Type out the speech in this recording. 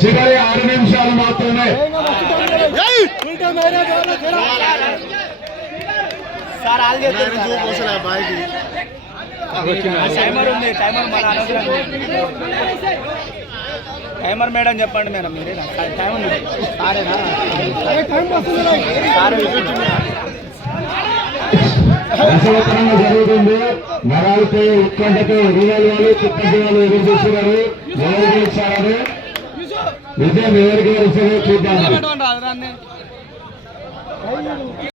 చివరి 6 నిమిషాలు మాత్రమే. టైమర్ మేడం చెప్పండి మేడం మీరే దశవతరంగా జరుగుతుంది. నరాలతో ఉత్కంఠతో రుణాలు వాళ్ళు చిప్పటి వాళ్ళు ఎదురు చూస్తున్నారు. ఎవరు గెలుస్తారని విజయం ఎవరికి గెలుస్తారో చూద్దాం.